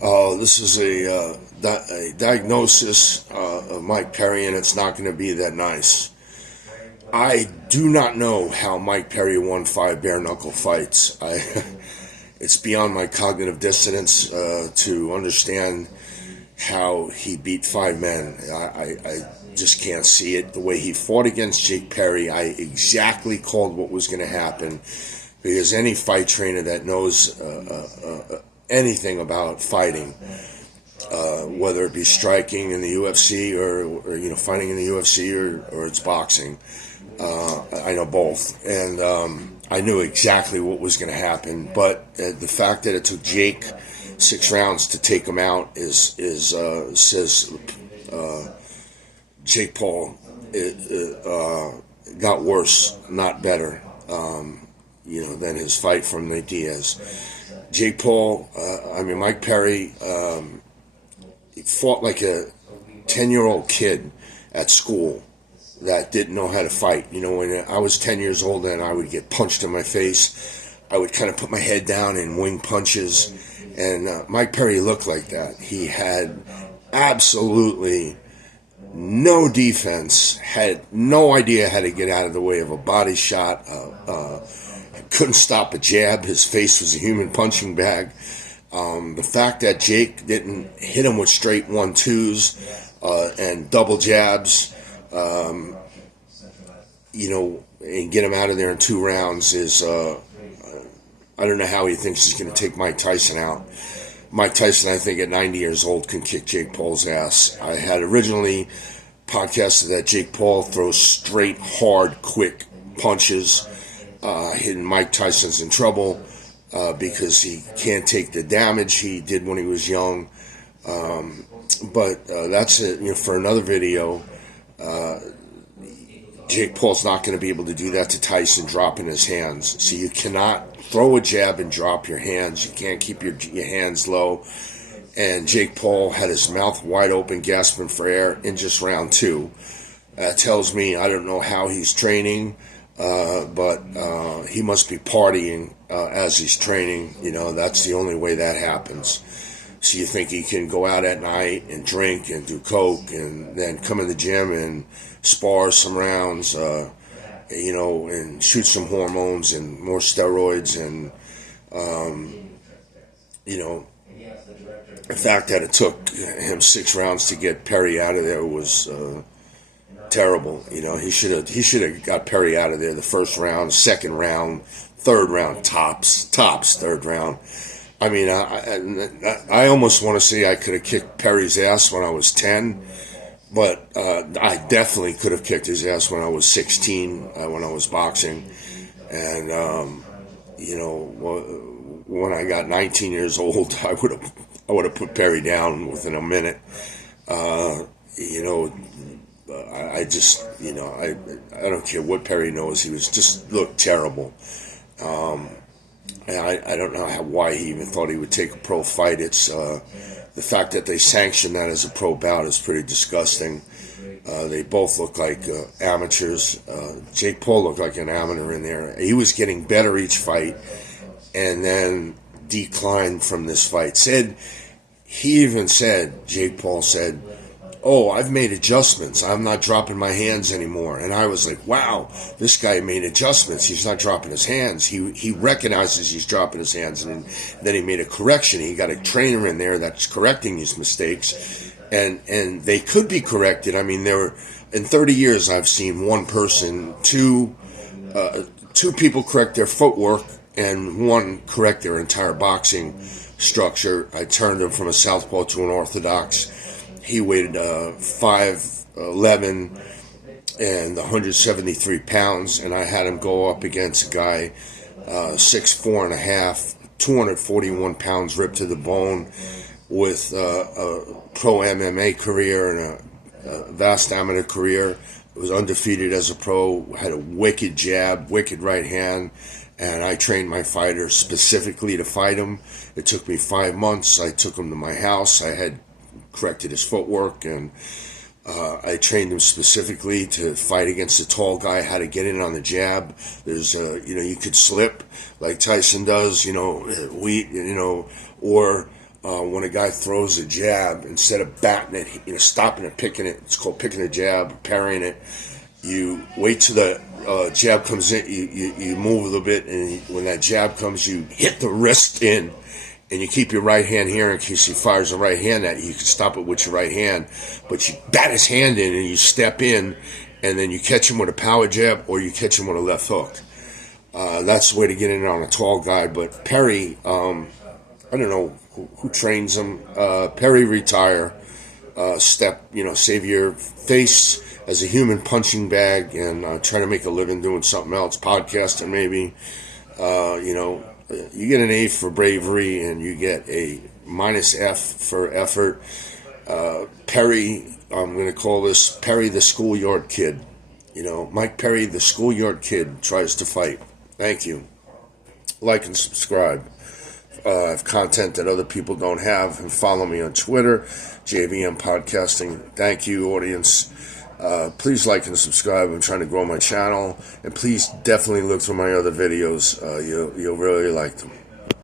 This is a diagnosis of Mike Perry, and it's not going to be that nice. I do not know how Mike Perry won 5 bare knuckle fights. It's beyond my cognitive dissonance to understand how he beat 5 men. I just can't see it. The way he fought against Jake Perry, I exactly called what was going to happen, because any fight trainer that knows anything about fighting, whether it be striking in the UFC or fighting in the UFC or it's boxing, I know both, and I knew exactly what was going to happen. But the fact that it took Jake 6 rounds to take him out says Jake Paul got worse, not better. Than his fight from Nate Diaz. Jake Paul, Mike Perry, he fought like a 10-year-old kid at school that didn't know how to fight. When I was 10 years old and I would get punched in my face, I would kind of put my head down and wing punches. And Mike Perry looked like that. He had absolutely no defense, had no idea how to get out of the way of a body shot, couldn't stop a jab. His face was a human punching bag. The fact that Jake didn't hit him with straight 1-2s and double jabs, and get him out of there in 2 rounds is, I don't know how he thinks he's going to take Mike Tyson out. Mike Tyson, I think, at 90 years old, can kick Jake Paul's ass. I had originally podcasted that Jake Paul throws straight, hard, quick punches. Hitting Mike Tyson's in trouble because he can't take the damage he did when he was young. But that's it. For another video, Jake Paul's not going to be able to do that to Tyson, dropping his hands. So you cannot throw a jab and drop your hands. You can't keep your hands low. And Jake Paul had his mouth wide open, gasping for air in just round 2. That tells me I don't know how he's training. But he must be partying as he's training. That's the only way that happens. So you think he can go out at night and drink and do coke and then come in the gym and spar some rounds, and shoot some hormones and more steroids and, the fact that it took him 6 rounds to get Perry out of there was terrible. He should have got Perry out of there the first round, second round, third round, tops, third round. I almost want to say I could have kicked Perry's ass when I was 10, but I definitely could have kicked his ass when I was 16, when I was boxing. And when I got 19 years old, I would have put Perry down within a minute. I just, I don't care what Perry knows. He looked terrible. And I don't know why he even thought he would take a pro fight. It's the fact that they sanctioned that as a pro bout is pretty disgusting. They both look like amateurs. Jake Paul looked like an amateur in there. He was getting better each fight and then declined from this fight. Jake Paul said, "Oh, I've made adjustments. I'm not dropping my hands anymore." And I was like, wow, this guy made adjustments. He's not dropping his hands. He recognizes he's dropping his hands. And then he made a correction. He got a trainer in there that's correcting his mistakes. And they could be corrected. In 30 years, I've seen one person, two people correct their footwork and one correct their entire boxing structure. I turned him from a southpaw to an orthodox. He weighed 5'11" and 173 pounds, and I had him go up against a guy 6'4.5", 241 pounds ripped to the bone, with a pro MMA career and a vast amateur career. Was undefeated as a pro, had a wicked jab, wicked right hand, and I trained my fighter specifically to fight him. It took me 5 months. I took him to my house. I had corrected his footwork, and I trained him specifically to fight against a tall guy, how to get in on the jab. There's you could slip like Tyson does, or when a guy throws a jab, instead of batting it, stopping it, picking it, it's called picking a jab, parrying it. You wait till the jab comes in, you move a little bit, and when that jab comes, you hit the wrist in, and you keep your right hand here in case he fires a right hand at you. You can stop it with your right hand, but you bat his hand in, and you step in, and then you catch him with a power jab, or you catch him with a left hook. That's the way to get in on a tall guy. But Perry, I don't know who trains him. Perry retire, save your face as a human punching bag, and try to make a living doing something else, podcasting maybe. You get an A for bravery, and you get a -F for effort. Perry, I'm going to call this Perry the schoolyard kid. Mike Perry the schoolyard kid tries to fight. Thank you. Like and subscribe. I have content that other people don't have, and follow me on Twitter, JVM Podcasting. Thank you, audience. Please like and subscribe. I'm trying to grow my channel, and please definitely look through my other videos. You'll really like them.